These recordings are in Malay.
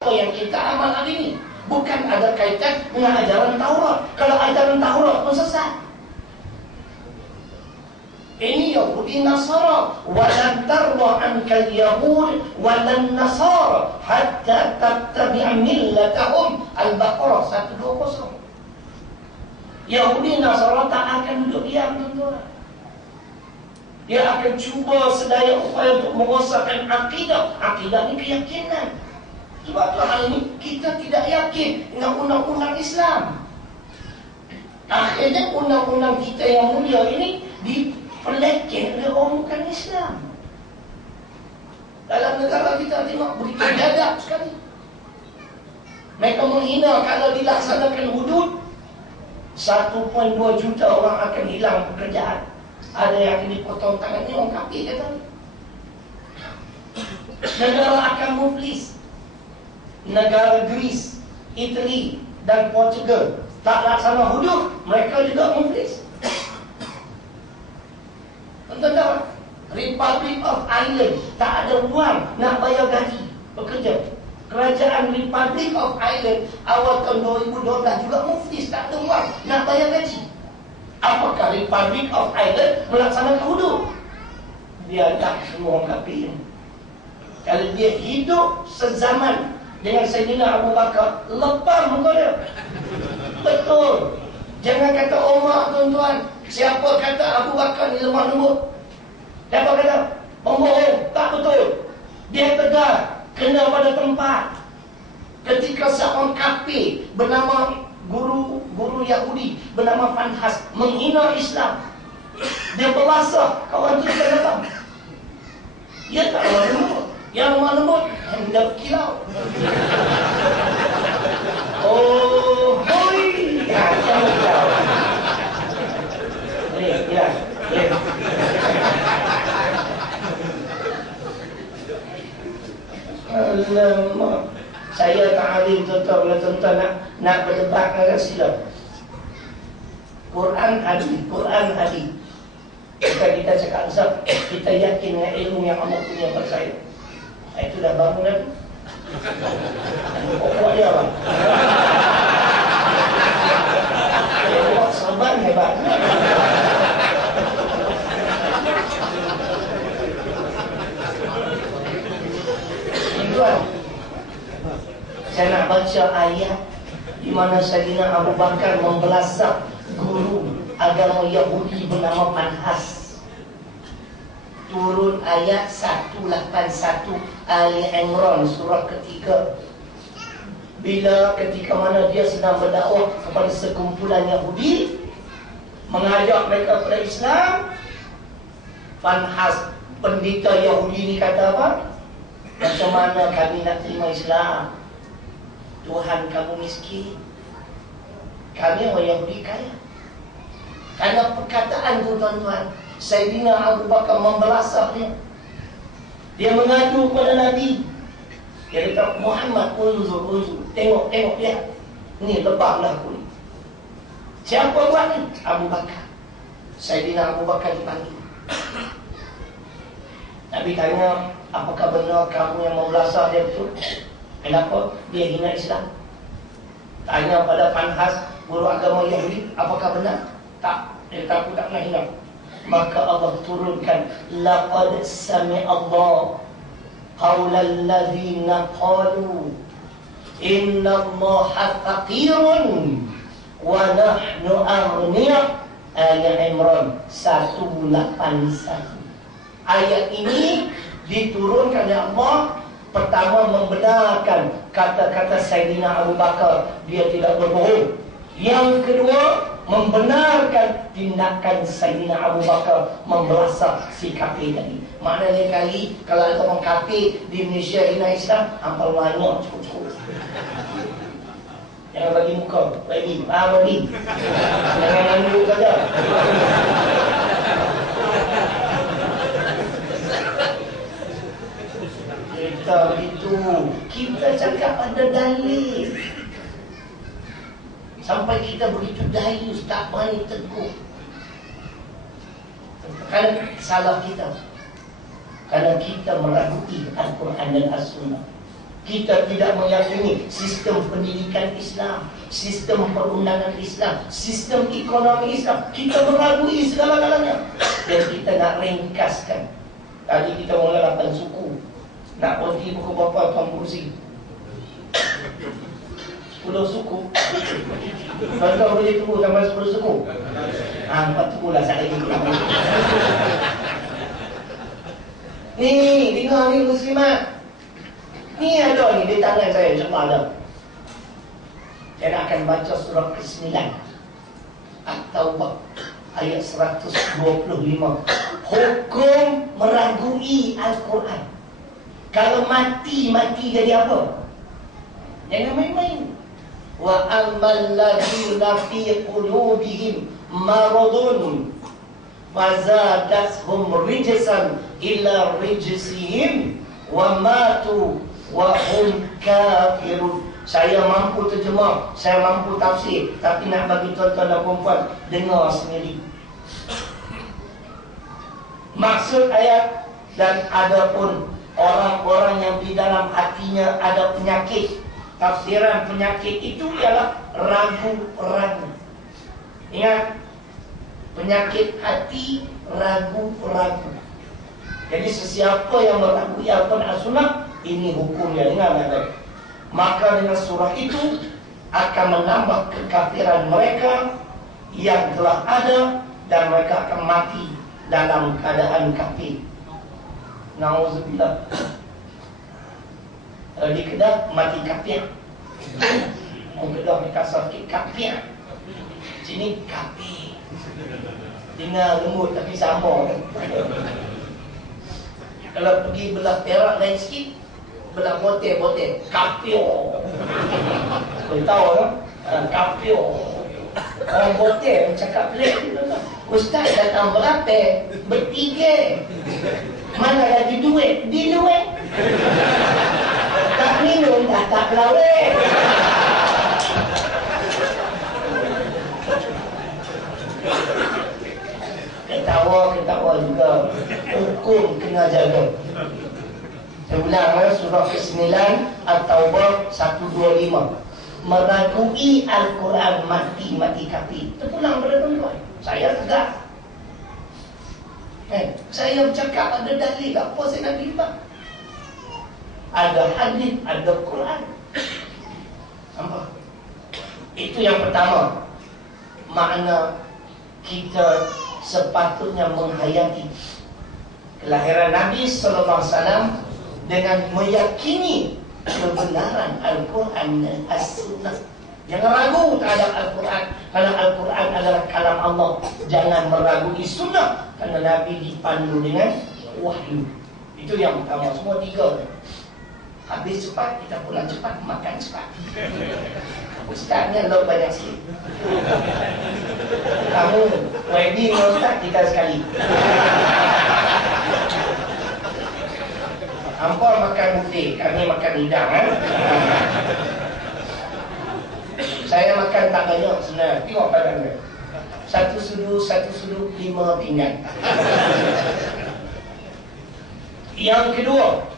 Apa yang kita amal hari ini bukan ada kaitan dengan ajaran Taurat. Kalau ajaran Taurat pun sesat. Ini Yahudi Nasara. Walan tarwa ankal Yahud walan Nasara hatta tattabi'a millatahum. Al-Baqarah 120. Yahudi Nasara tak akan duduk diam, tuan-tuan. Dia akan cuba sedaya upaya untuk merosakkan akidah. Akidah ini keyakinan. Sebab tu hal ini kita tidak yakin dengan undang-undang Islam. Akhirnya undang-undang kita yang mulia ini diperlekeh oleh orang bukan Islam. Dalam negara kita tengok begitu biadab sekali. Mereka menghina kalau dilaksanakan hudud 1.2 juta orang akan hilang pekerjaan. Ada yang ini potong tangan ni orang kafir kata. Negara akan muflis. Negara Greece, Italy dan Portugal tak laksana hudud, mereka juga muflis. Tuan-tuan, Republic of Ireland tak ada wang nak bayar gaji pekerja. Kerajaan Republic of Ireland awal tahun 2012 juga muflis, tak ada wang nak bayar gaji. Apakah Republic of Ireland melaksanakan hudud? Dia tak semua orang kafir. Kalau dia hidup sezaman dengan Sayyidina Abu Bakar, lepas muka dia. Betul. Jangan kata Umar, tuan-tuan. Siapa kata Abu Bakar ni lemah lembut? Siapa kata? Pembohong. Tak betul. Dia tegar. Kena pada tempat. Ketika seorang kafir bernama guru Yahudi bernama Fanhas menghina Islam, dia berbahasa, kawan tu dia datang. Dia tak lemah lembut. Yang lemah lembut hendak kilau. Oh, hoi. Ya, jangan kilau. Ya. Alamak. Saya tak alim tuan-tuan. Kalau tuan-tuan nak berdebat dengan sila. Quran hadis. Bukan kita cakap besar, kita yakin dengan ilmu yang Allah punya pada saya. Itu dah bangun kan? Pokok dia apa? Pokok serban hebat. Tuan, saya nak baca ayat di mana Sayyidina Abu Bakar membelasah guru agama Yahudi bernama Fanhas. Turun ayat 181 Ali Imran surah ketiga. Bila ketika mana dia sedang berdakwah kepada sekumpulan Yahudi, mengajak mereka kepada Islam, Fanhas pendeta Yahudi ni kata apa? Macam mana kami nak terima Islam? Tuhan kamu miskin, kami orang Yahudi kaya. Karena perkataan tu, tuan-tuan, Sayyidina Abu Bakar membelasah dia. Dia mengadu kepada Nabi. Dia kata, Muhammad, unzur. Tengok dia. Ni lebahlah aku ni. Siapa buat ni? Abu Bakar. Sayyidina Abu Bakar dipanggil. Nabi tanya, apakah benar kamu yang membelasah dia betul? Kenapa? Dia hina Islam. Tanya pada Fanhas, guru agama Yahudi, apakah benar? Tak. Dia kata, aku tak pernah hina. Maka Allah turunkan, laqad sami'allahu qaulal ladzina qalu innallaha faqirun wa nahnu aghniya. Ali Imran 181. Ayat ini diturunkan oleh Allah, pertama membenarkan kata-kata Sayyidina Abu Bakar, dia tidak berbohong. Yang kedua, membenarkan tindakan Sayyidina Abu Bakar membelasah si kafir tadi. Maknanya kali kalau ada orang kafir di Indonesia hina Islam, ampal banyak cukup. Jangan bagi muka, bagi. Jangan nanduk saja. Kita begitu. Kita cakap ada dalil. Sampai kita begitu dayus, tak berani tegur. Kerana salah kita. Kerana kita meragui Al-Quran dan As-Sunnah. Kita tidak meyakini sistem pendidikan Islam, sistem perundangan Islam, sistem ekonomi Islam. Kita meragui segala-galanya. Dan kita nak ringkaskan. Tadi kita mula 8 suku. Nak pergi pukul berapa tuan kursi? 10 suku. Tuan-tuan boleh tunggu sampai 10 suku? 4 suku lah saya lagi. Ni, dengar ni muslimat. Ni ada ni di tangan saya, insyaAllah ada. Saya akan baca surah ke-9 At-Taubah ayat 125. Hukum meragui Al-Quran. Kalau mati jadi apa? Jangan main-main. Wa ammal ladzina fi qulubihim maradun fazadathum rijsan illa rijsihim wa matu wa hum kafirun. Saya mampu terjemah, saya mampu tafsir, tapi nak bagi tuan-tuan dan puan dengar sendiri. Maksud ayat, dan ada pun orang-orang yang di dalam hatinya ada penyakit. Tafsiran penyakit itu ialah ragu-ragu. Ingat, penyakit hati ragu-ragu. Jadi sesiapa yang meragui Al-Quran As-Sunnah, ini hukumnya. Dengar baik-baik. Maka dengan surah itu akan menambah kekafiran mereka yang telah ada, dan mereka akan mati dalam keadaan kafir. Nauzubillah. Di Kedah mati kafir. Orang Kedah mereka sakit kafir. Sini kafir. Dengar lembut tapi sama kan. Kalau pergi belah Perak lain sikit, belah bote kapio. Kau tahu kan? Kapio. Orang bote bercakap pelik. Ustaz datang berapa? Bertiga. Mana lagi duit? Di duit. Tak minum dah tak pelawet. Ketawa juga. Hukum kena jaga. Saya ulang, surah ke-9 At-Taubah 125. Meragui Al-Quran mati kafir. Terpulang pada tuan-tuan. Saya tegak. Saya bercakap ada dalil. Apa saya nak bimbang? Ada hadis, ada Quran. Nampak? Itu yang pertama. Makna kita sepatutnya menghayati kelahiran Nabi sallallahu alaihi wasallam dengan meyakini kebenaran Al-Quran dan As-Sunnah. Jangan ragu terhadap Al-Quran, kerana Al-Quran adalah kalam Allah. Jangan meragui Sunnah, kerana Nabi dipandu dengan wahyu. Itu yang pertama. Semua tiga. Habis cepat, kita pulang cepat, makan cepat. Ustaznya lo banyak sikit. Kamu wedding Ustaz, kita sekali. Hampa makan buffet, kami makan udang kan? Saya makan tak banyak sebenarnya. Tengok badan saya. Satu sudu 5 pinggan. Yang kedua,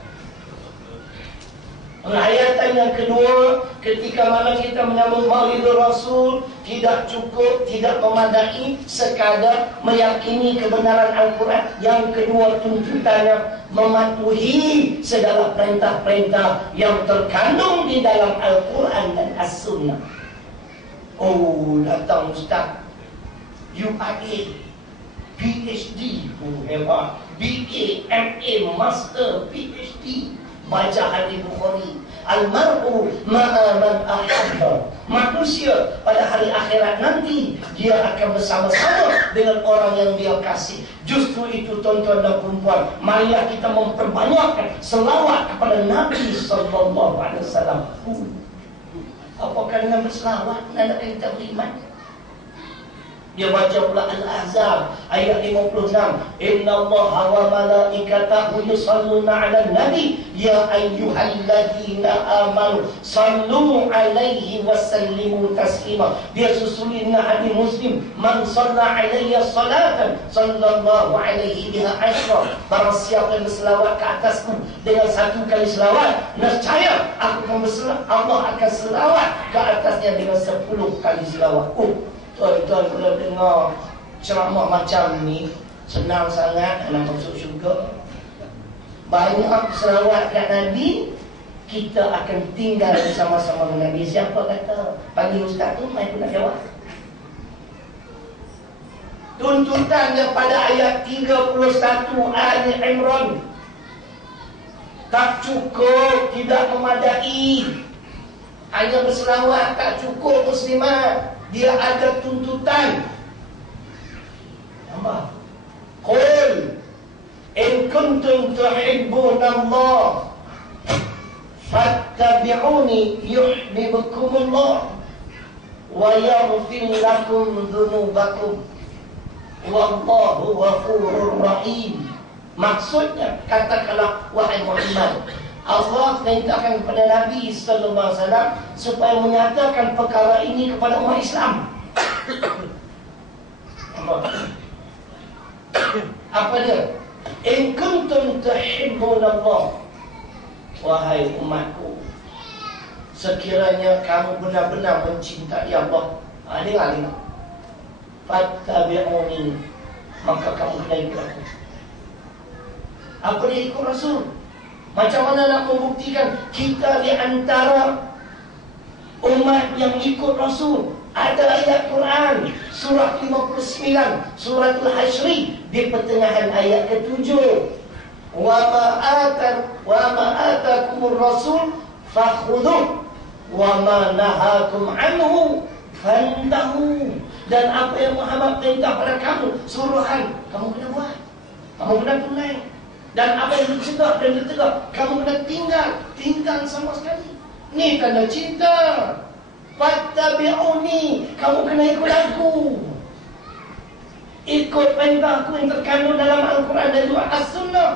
penghayatan yang kedua, ketika mana kita menyambut Maulid Rasul, tidak cukup, tidak memadai sekadar meyakini kebenaran Al-Quran. Yang kedua, tuntutannya mematuhi segala perintah-perintah yang terkandung di dalam Al-Quran dan As-Sunnah. Oh, datang Ustaz, UIA, PhD, hebat, BA, MA, Master, PhD, baca hadis Bukhari. Al-mar'u ma'a man ahabba. Manusia pada hari akhirat nanti dia akan bersama-sama dengan orang yang dia kasih. Justru itu tuan-tuan dan perempuan, marilah kita memperbanyakkan selawat kepada Nabi sallallahu alaihi wasallam. Apakah dengan berselawat anda kita beriman? Dia baca pula Al-Ahzab ayat 56. Innallaha wa malaikatahu yusalluna 'alan nabi ya ayyuhalladzina amanu sallu 'alaihi wa sallimu taslima. Dia susuli dengan hadis Muslim, man shalla 'alayya salatan sallallahu 'alaihi biha asyra. Barang siapa yang berselawat ke atasku dengan satu kali selawat, nescaya aku akan berselawat, Allah akan selawat ke atasnya dengan 10 kali selawat. Tuan-tuan kalau dengar ceramah macam ni, senang sangat nak masuk syurga. Banyak selawat kat Nabi, kita akan tinggal bersama-sama dengan Nabi. Siapa kata panggil ustaz tu, mai pun nak jawab. Tuntutan daripada ayat 31 Ali Imran tak cukup, tidak memadai. Hanya berselawat tak cukup muslimat. Dia ada tuntutan. Apa? Qul in kuntum tuhibbunallah fattabi'uni yuhibbukumullah wa yaghfir lakum dhunubakum wallahu ghafurur rahim. Maksudnya, katakanlah wahai Muhammad, Allah perintahkan kepada Nabi sallallahu alaihi wasallam supaya menyatakan perkara ini kepada umat Islam. Apa dia? In kuntum tuhibbunallah, wahai umatku, sekiranya kamu benar-benar mencintai Allah, dengar. Fattabi'uni, maka kamu kena ikut aku. Apa dia ikut Rasul? Macam mana nak membuktikan kita di antara umat yang ikut Rasul? Ada ayat Quran surah 59 suratul Hasyr di pertengahan ayat ke-7. Wa ma atakumur rasul fakhudhuh wa ma nahakum anhu fantahu. Dan apa yang Muhammad perintah pada kamu, suruhan, kamu kena buat, kamu kena tunai. Dan apa yang dicegah dan ditegak, kamu kena tinggal sama sekali. Ni tanda cinta. Fattabi'uni, kamu kena ikut aku. Ikut perintah aku yang terkandung dalam Al-Quran dan juga As-Sunnah.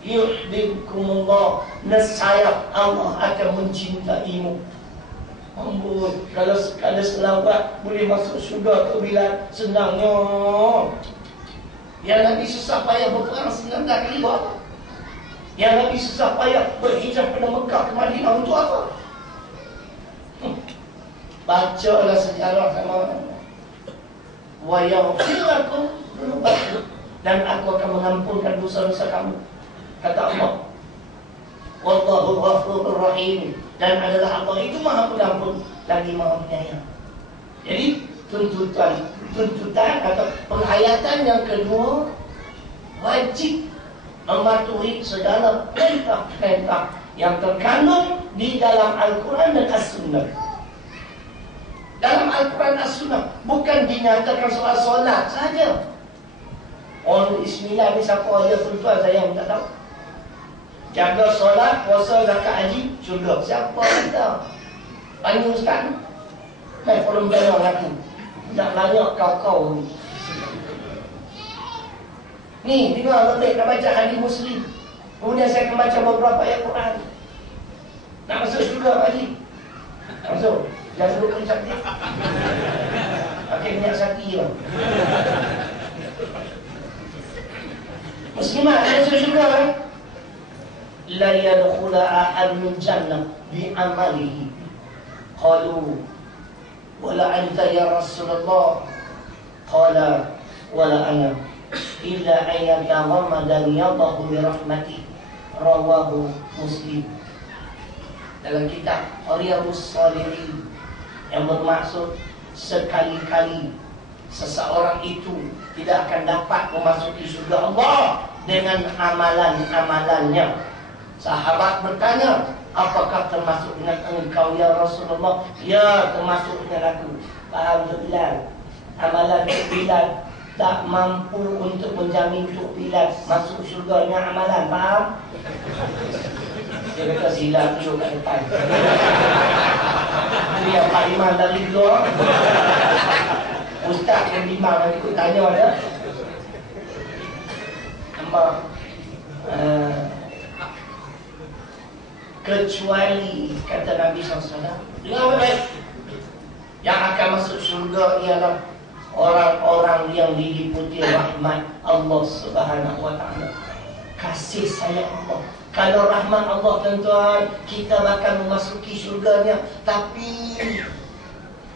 Yuhibbukumullah, nescaya Allah akan mencintaimu. Ampun, kalau sekadar selawat boleh masuk syurga ke Bilal, senangnya. Yang Nabi susah payah berperang 19 kali buat apa? Yang Nabi susah payah berhijrah pada Mekah ke Madinah untuk apa? Bacalah sejarah sama. Wa yaghfir lakum dhunubakum, dan aku akan mengampunkan dosa-dosa kamu, kata Allah. Wallahu ghafurur rahim, dan adalah Allah itu Maha Pengampun lagi Maha Penyayang. Jadi tuntutan atau penghayatan yang kedua, wajib mematuhi segala perintah-perintah yang terkandung di dalam Al-Quran dan As-Sunnah. Dalam Al-Quran dan As-Sunnah bukan dinyatakan soal solat saja. Orang Ismillah ni siapa aja tuan-tuan saya yang tak tahu. Jaga solat, puasa, zakat, haji, syurga. Siapa kita? Panggil ustaz, naik forum jalan aku. Tak banyak kau ni. Ni, dengar letik nak baca hadis Muslim. Kemudian saya akan baca beberapa ayat Quran. Nak masuk syurga lagi? Masuk. Jangan lupa sakti. Pakai minyak sakti lah. Muslimat, masuk syurga kan? La yadkhula ahadun jannah bi'amalihi. Qalu wala anta ya Rasulullah. Qala wala ana illa ayyata ghamadan yadahu birahmati. Rawahu Muslim. Dalam kitab Riyadhus Shalihin, yang bermaksud sekali-kali seseorang itu tidak akan dapat memasuki surga Allah dengan amalan-amalannya. Sahabat bertanya, apakah termasuk dengan engkau ya Rasulullah? Ya, termasuk dengan aku. Faham tu Bilal? Amalan tu Bilal tak mampu untuk menjamin tu Bilal masuk syurga dengan amalan. Faham? Dia kata silap tu kat depan. Dia Pak Iman dari luar. Ustaz yang bimbang nanti ikut tanya dia. Nampak? Kecuali kata Nabi SAW, dengar baik, yang akan masuk syurga ialah orang-orang yang diliputi rahmat Allah Subhanahu wa taala. Kasih sayang Allah. Kalau rahmat Allah, tuan-tuan, kita bakal memasuki syurganya. Tapi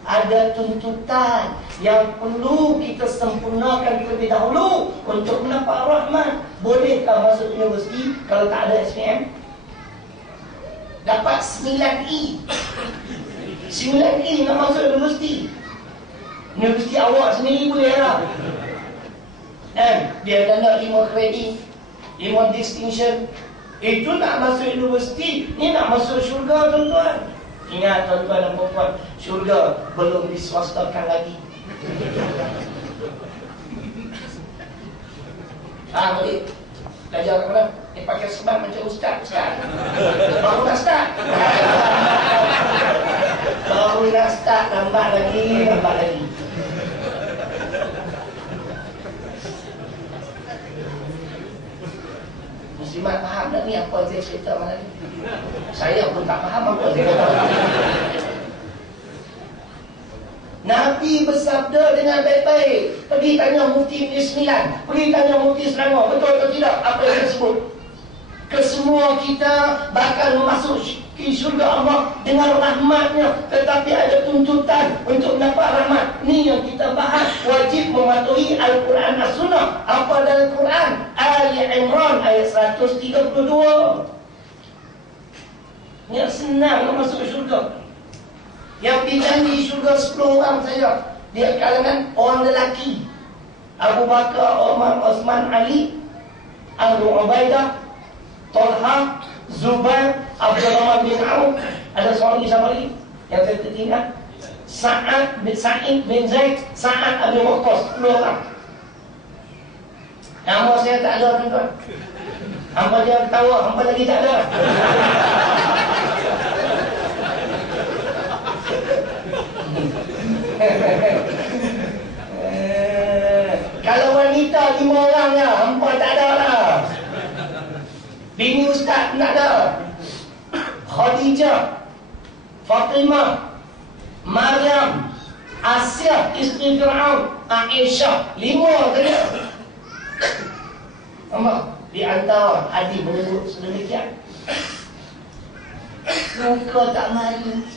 ada tuntutan yang perlu kita sempurnakan terlebih dahulu untuk mendapat rahmat. Bolehkah masuk universiti kalau tak ada SPM? Dapat 9E. 9E nak masuk universiti. Universiti awak sendiri boleh lah. Dia ada 5 kredit, 5 distinction. Itu nak masuk universiti. Ni nak masuk syurga, tuan-tuan. Ingat, tuan-tuan dan puan-puan, syurga belum diswastakan lagi. Boleh belajar kat mana? Pakai sebab macam ustaz. Baru nak start. Baru nak start, lambat lagi. Muslimat faham tak ni apa saya cerita malam ni? Saya pun tak faham apa saya kata. Nabi bersabda dengan baik-baik. Pergi tanya Mufti Negeri Sembilan, pergi tanya Mufti Selangor, betul atau tidak apa yang saya sebut? Kesemua kita bakal memasuki syurga Allah dengan rahmatnya. Tetapi ada tuntutan untuk mendapat rahmat. Ni yang kita bahas. Wajib mematuhi Al-Quran dan Sunnah. Apa dalam Quran? Ali Imran ayat 132. Yang senang masuk syurga. Yang dijanji syurga 10 orang saja. Dia kalangan orang lelaki. Abu Bakar, Umar, Osman, Ali, Abu Ubaidah, Talha, Zubair, Abdurrahman bin Auf. Ada seorang lagi, siapa lagi yang saya tertinggal? Sa'id bin Zaid, Sa'ad bin Waqqas. 10 orang. Nama saya tak ada, tuan-tuan. Hampa dia ketawa, hampa lagi tak ada. Kalau wanita 5 orangnya, hampa tak ada lah. Bini ustaz tak ada. Khadijah, Fatimah, Maryam, Asia isteri Fir'aun, Aisyah. 5 saja. Nampak? Di antara hadis menyebut sedemikian. Muka tak mari.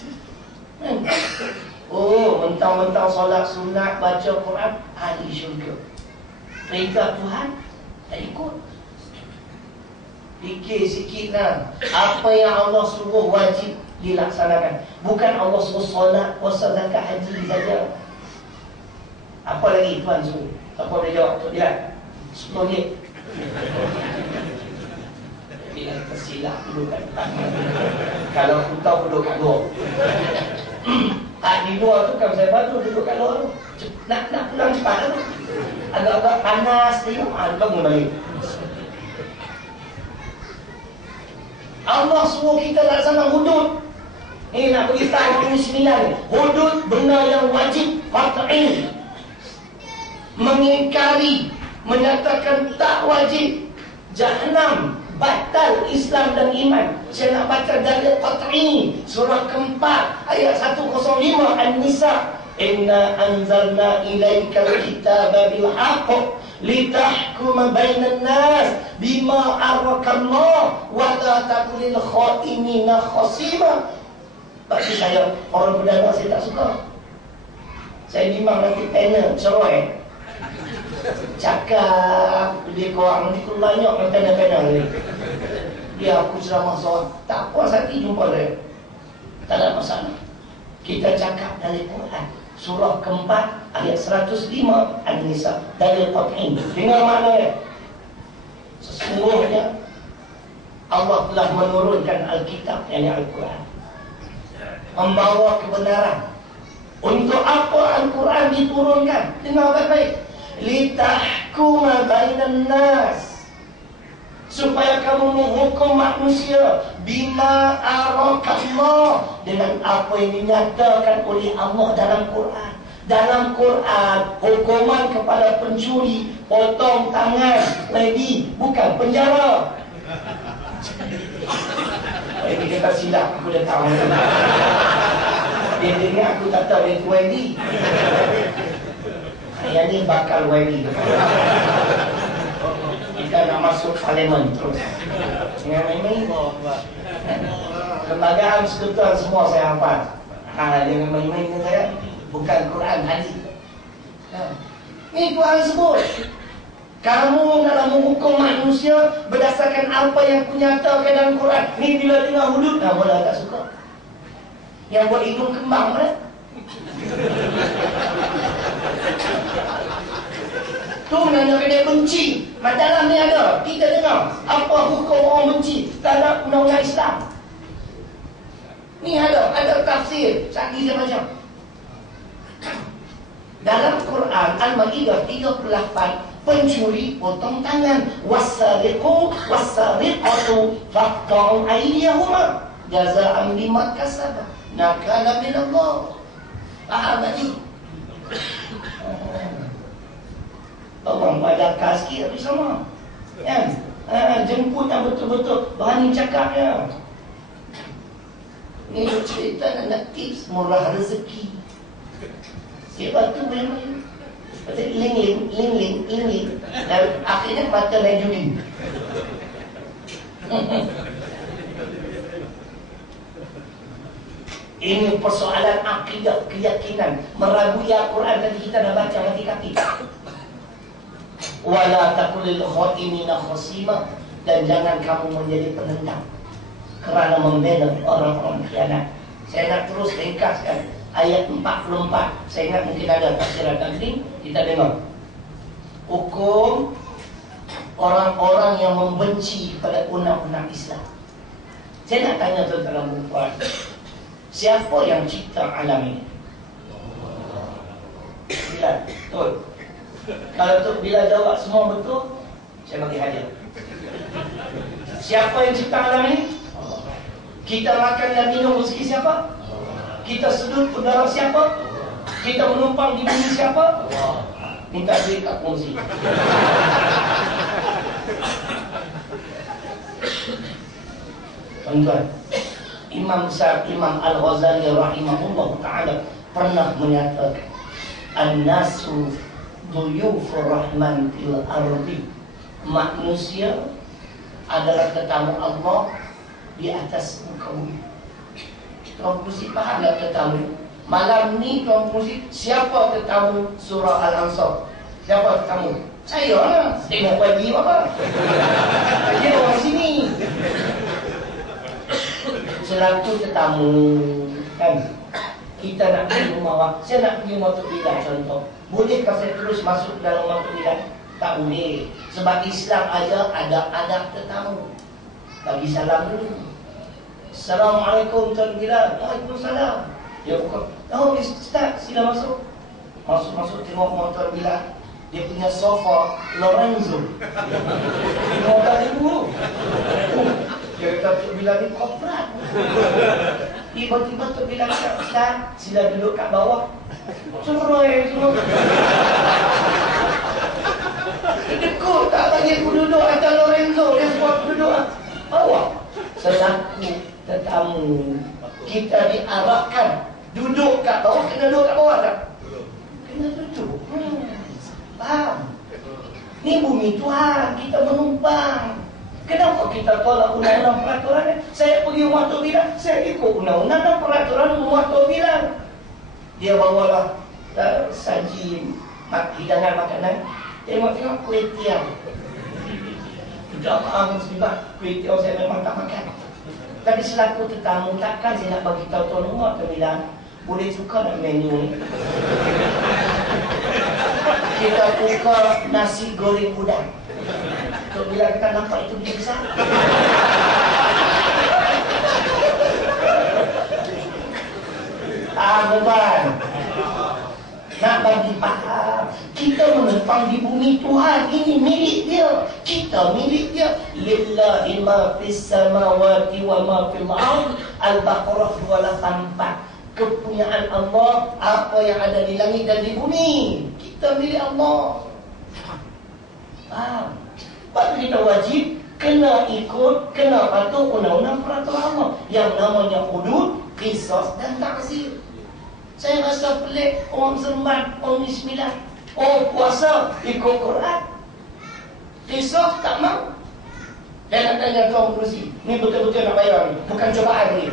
Mentang-mentang solat sunat, baca Quran, ahli syurga. Perintah Tuhan tak ikut. Fikir sikit lah. Apa yang Allah suruh wajib dilaksanakan. Bukan Allah suruh solat, puasa, zakat, haji saja. Apa lagi Tuhan suruh? Siapa boleh jawab? Tok Bilal 10 minit. Bilal tersilap dulu kat depan. Kalau aku tahu duduk kat luar. Di luar tu kan saya batu duduk kat luar tu. Nak pulang cepat tu. Agak-agak panas tengok. Bangun balik. Allah suruh kita laksana hudud. Ni nak beritahu orang 9. Hudud benda yang wajib, qat'i. Mengingkari, menyatakan tak wajib, Jahannam, batal Islam dan iman. Saya nak baca dalil qat'i, surah keempat ayat 105 An-Nisa. Inna anzalna ilaikal kitaba bil haqq litahkuma bainan nas bima arakallah wa la takunil khainina khasima. Bagi saya, orang berdana saya tak suka. Saya bimbang nanti panel cerai. Cakap dia korang nanti tu banyak yang panel-panel ni. Dia aku ceramah seorang, tak puas hati jumpa dia. Tak ada masalah. Kita cakap dari Quran surah keempat ayat 105 An-Nisa, dalil qat'i. Dengar maknanya. Sesungguhnya Allah telah menurunkan Alkitab, yakni Al-Quran, membawa kebenaran. Untuk apa Al-Quran diturunkan? Dengar baik-baik. Litahkuma bainan nas, supaya kamu menghukum manusia bima arakallah, dengan apa yang dinyatakan oleh Allah dalam Quran. Dalam Quran, hukuman kepada pencuri potong tangan, lagi bukan penjara. Ini kata silap, aku dah tahu. Dia dengar aku tak tahu dia tu lagi. Yang ni bakal lagi. Kita nak masuk parlimen terus. Jangan main-main. Lembagaan sekutuan semua saya hafal. Jangan main-main dengan saya. Bukan Quran, hadis. Ini Tuhan sebut. Kamu dalam menghukum manusia berdasarkan apa yang kunyatakan dalam Quran. Ni bila dengar hudud, mula tak suka. Yang buat hidung kembang mana? Tu menandakan dia benci. Dalam ni ada, kita dengar apa hukum orang benci terhadap undang-undang Islam. Ni ada tafsir. Saat ni saya baca. Dalam Quran Al-Ma'idah 38, pencuri potong tangan, wasariqu wasariqatu faqta'u aydiyahuma jazaa'an bima kasaba nakala min Allah. Faham tak ni? Orang pada kasih tapi sama. Kan? Jemput yang betul-betul berani cakapnya. Ni cerita nak tips murah rezeki. Sebab tu memang ling-ling. Dan akhirnya mata lain judi. Ini persoalan akidah, keyakinan. Meragui Al-Quran tadi kita dah baca hati-hati. Wala takulil khatimina khasima. Dan jangan kamu menjadi penendang kerana membela orang-orang khianat. Saya nak terus ringkaskan ayat 44. Saya ingat mungkin ada tafsiran tadi. Kita dengar. Hukum orang-orang yang membenci kepada undang-undang Islam. Saya nak tanya tuan-tuan dan puan, siapa yang cipta alam ini? Bilal, betul. Kalau tu Bilal jawab semua betul, saya bagi hadiah. Siapa yang cipta alam ini? Kita makan dan minum rezeki siapa? Kita sedut udara siapa? Kita menumpang di bumi siapa? Minta duit kat kongsi. Tuan-tuan, Imam besar Imam Al-Ghazali rahimahullah ta'ala pernah menyatakan, An-nasu duyufur rahman fil ardi. Manusia adalah tetamu Allah di atas muka bumi. Tuan Pusi faham tak tetamu? Malam ni Tuan Pusi, siapa tetamu surah Al-Ansar? Siapa tetamu? Saya lah. Tengok bagi apa? Dia orang sini. Selaku tetamu, kan? Kita nak pergi rumah awak. Saya nak pergi rumah Tok Bilal contoh. Bolehkah saya terus masuk dalam rumah Tok Bilal? Tak boleh. Sebab Islam aja ada adab tetamu. Bagi salam dulu. Assalamualaikum Tuan Bilal. Waalaikumsalam. Dia buka. Oh Ustaz, sila masuk. Masuk tengok rumah Tuan Bilal. Dia punya sofa Lorenzo. $15,000. Dia kata Tuan Bilal ni korporat. Tiba-tiba Tuan Bilal kata, Ustaz, sila duduk kat bawah. Semua. Dekut tak bagi aku duduk atas Lorenzo. Dia buat aku duduk bawah. Selaku tetamu, kita diarahkan duduk kat bawah. Kena duduk kat bawah tak? Kena duduk. Faham? Ni bumi Tuhan, kita menumpang. Kenapa kita tolak undang-undang peraturan? Saya pergi rumah Tok Bilal, saya ikut undang-undang dan peraturan rumah Tok Bilal. Dia bawalah saji hidangan makanan. Tengok-tengok kuih tiaw. Tidak faham sebab kuih tiaw saya memang tak makan. Tapi selaku tetamu, takkan saya nak bagi tahu tuan rumah Tok Bilal, boleh tukar nak menu ni. Kita buka nasi goreng udang. Tok Bilal kata, nampak itu biji besar. Beban. Nak bagi faham, kita menempang di bumi Tuhan. Ini milik dia. Kita milik dia. Lillahi ma fis samawati wa ma fil ard. Al-Baqarah 284. kepunyaan Allah. Apa yang ada di langit dan di bumi, kita milik Allah. Faham? Sebab tu kita wajib kena ikut, kena patuh undang-undang peraturan Allah yang namanya hudud, qisas dan ta'zir. Saya rasa pelik orang sembat, orang bismillah, orang puasa ikut Quran, qisas tak mau. Dan nak tanya Tuan Pengerusi, ni betul-betul nak bayar ni, bukan cobaan ni.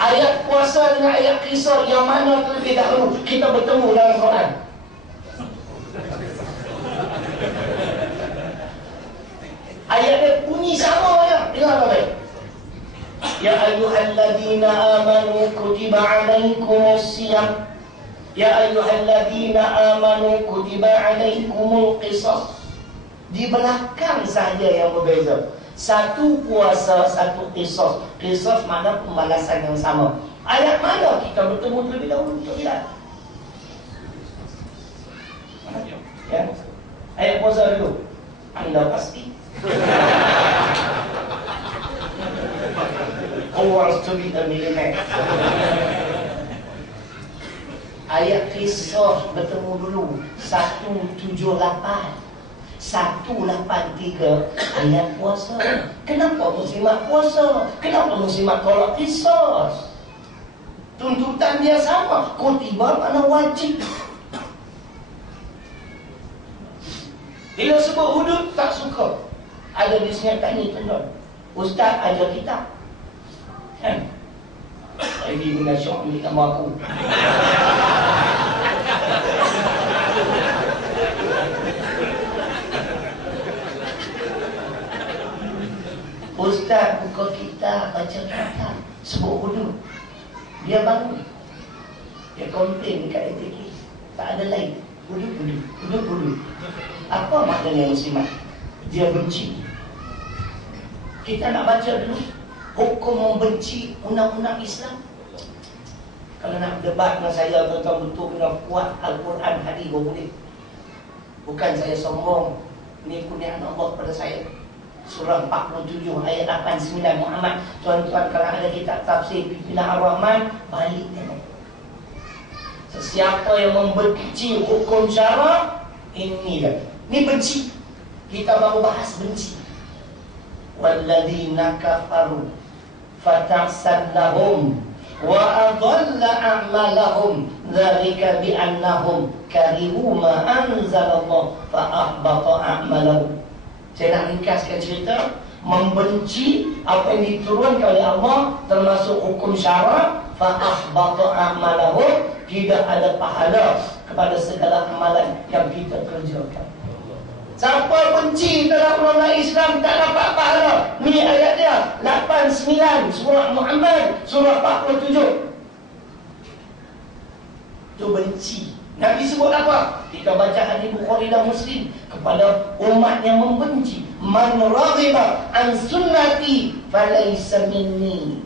Ayat puasa dengan ayat qisas yang mana terlebih dahulu kita bertemu dalam Quran? Ayat dia bunyi sama je. Dengar baik. Ya ayyuhalladzina amanu kutiba alaikumus siyam. Ya ayyuhalladzina amanu kutiba alaikumul qisas. Di belakang saja yang berbeza. Satu puasa, satu qisas. Qisas makna pembalasan yang sama. Ayat mana kita bertemu terlebih dahulu? Untuk lihat. Ya. Ayat puasa dulu. Anda pasti. Who wants to be a millionaire? Ayat qisas bertemu dulu 178 183 ayat puasa. Kenapa muslimat puasa? Kenapa muslimat tolak qisas? Tuntutan dia sama. Kutiba makna wajib. Bila sebut hudud tak suka. Ada disediakan ni tuan-tuan. Ustaz ajar kitab. Kan? Lagi guna syok ambil nama aku. Ustaz buka kitab, baca kitab, sebut hudud. Dia bangun. Dia komplain dekat ATK. Tak ada lain. Hudud. Apa maknanya muslimat? Dia benci. Kita nak baca dulu hukum membenci undang-undang Islam. Kalau nak debat dengan saya, tuan-tuan betul kena kuat Al-Quran hadis boleh. Bukan saya sombong. Ini kurniaan Allah pada saya. Surah 47 ayat 89 Muhammad. Tuan-tuan kalau ada kitab tafsir Pimpinan Ar-Rahman, balik tengok. Sesiapa yang membenci hukum syarak, ini dah. Ini benci. Kita baru bahas benci. Walladzina kafaru fatahsan lahum wa adalla a'malahum dzalika bi'annahum karihu ma anzalallah fa ahbata a'malahum. Saya nak ringkaskan cerita. Membenci apa yang diturunkan oleh Allah termasuk hukum syarak, fa ahbata a'malahum, tidak ada pahala kepada segala amalan yang kita kerjakan. Siapa benci dalam undang-undang Islam tak dapat pahala. Ni ayat dia 89 surah Muhammad surah 47. Tu benci. Nabi sebut apa? Kita baca hadis Bukhari dan Muslim kepada umat yang membenci. Man raghiba an sunnati falaysa minni.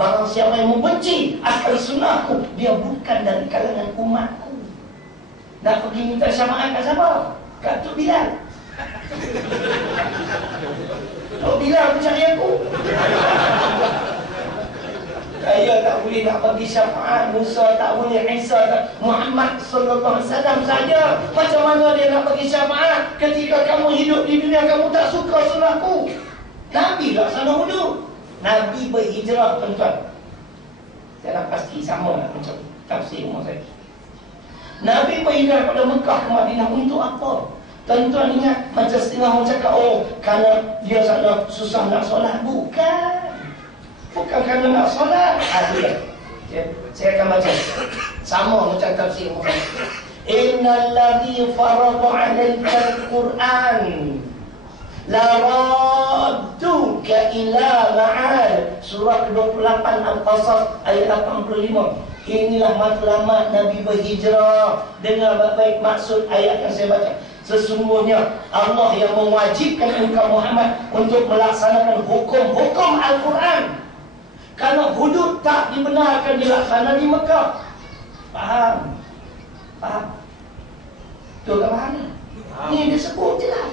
Barang siapa yang membenci akan sunnahku, dia bukan dari kalangan umatku. Nak pergi minta syafaat kat siapa? Kat Tok Bilal. Tok Bilal mencari aku. Saya tak boleh nak bagi syafaat. Musa tak boleh, Isa tak. Muhammad sallallahu alaihi wasallam saja. Macam mana dia nak bagi syafaat ketika kamu hidup di dunia kamu tak suka sunnahku? Nabi laksana wudu. Nabi berhijrah, tuan-tuan. Saya nak pasti sama lah macam tafsir umur saya. Nabi berhijrah pada Mekah ke Madinah untuk apa? Tuan-tuan ingat macam setengah orang cakap, oh kerana dia sana susah nak solat. Bukan. Bukan kerana nak solat. Saya akan baca. Sama macam tafsir umur saya. Innal ladzi farada 'alaika al-Qur'an la radduka ila ma'ad. Surah 28 Al-Qasas ayat 85. Inilah matlamat Nabi berhijrah. Dengar baik-baik maksud ayat yang saya baca. Sesungguhnya Allah yang mewajibkan engkau Muhammad untuk melaksanakan hukum-hukum Al-Quran. Karena hudud tak dibenarkan dilaksanakan di Mekah. Faham? Faham? Betul tak faham ni? Ni dia sebut je lah.